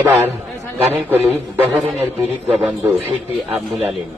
এবার গানের কলি বহরিনের বিরিক বন্ধ শিল্পী আব্দুল আলিম।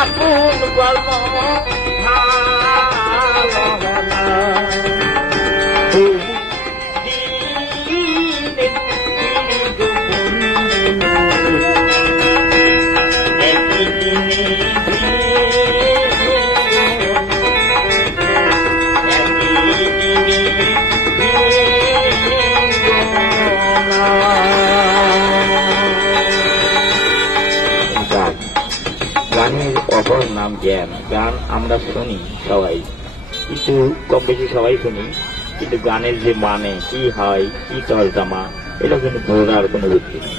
আপন গল্প নাম জ্ঞান। গান আমরা শুনি সবাই, কিছু কম বেশি সবাই শুনি, কিন্তু গানের যে মানে কি হয়, কি তর্জমা, এটা কিন্তু বোঝার কোনো বুদ্ধি নেই।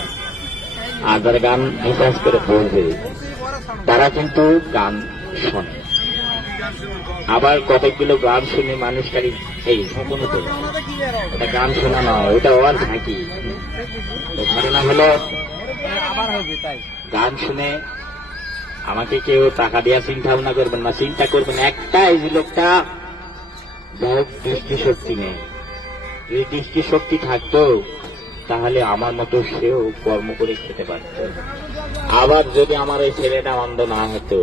আর যারা গান বিকাশ করে বোঝে তারা কিন্তু গান শোনে। আবার কতগুলো গান শুনে মানুষ খালি এই সম্পূর্ণ তো ওটা গান শোনা নয়, ওটা ওর থাকি। তো ঘটনা হলো গান শুনে আমাকে কেউ টাকা দেওয়া চিন্তা ভাবনা করবেন না, চিন্তা করবেন একটাই যে লোকটা যাই দৃষ্টিশক্তি নেই। যদি দৃষ্টিশক্তি থাকতো তাহলে আমার মতো সেও কর্ম করে খেতে পারত। আবার যদি আমার ওই ছেলেটা অন্ধ না হতো,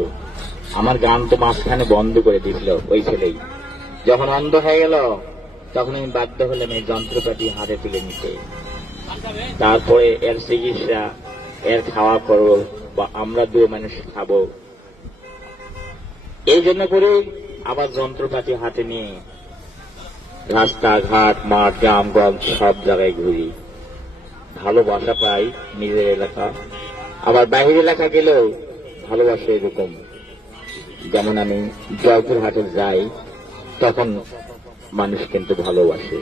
আমার গান তো মাঝখানে বন্ধ করে দিছিল ওই ছেলেই। যখন অন্ধ হয়ে গেল তখন আমি বাধ্য হলাম এই যন্ত্রপাতি হাতে তুলে নিতে। তারপরে এর চিকিৎসা, এর খাওয়া করবো বা আমরা দুই মানুষ খাবো, এই জন্য করে আবার যন্ত্রপাতি হাতে নিয়ে রাস্তাঘাট, মাঠ, গ্রামগঞ্জ সব জায়গায় ঘুরি। ভালোবাসা পাই নিজের এলাকা, আবার বাহির এলাকা গেলেও ভালোবাসা এরকম। যেমন আমি জয়পুরহাটে যাই তখন মানুষ কিন্তু ভালোবাসে।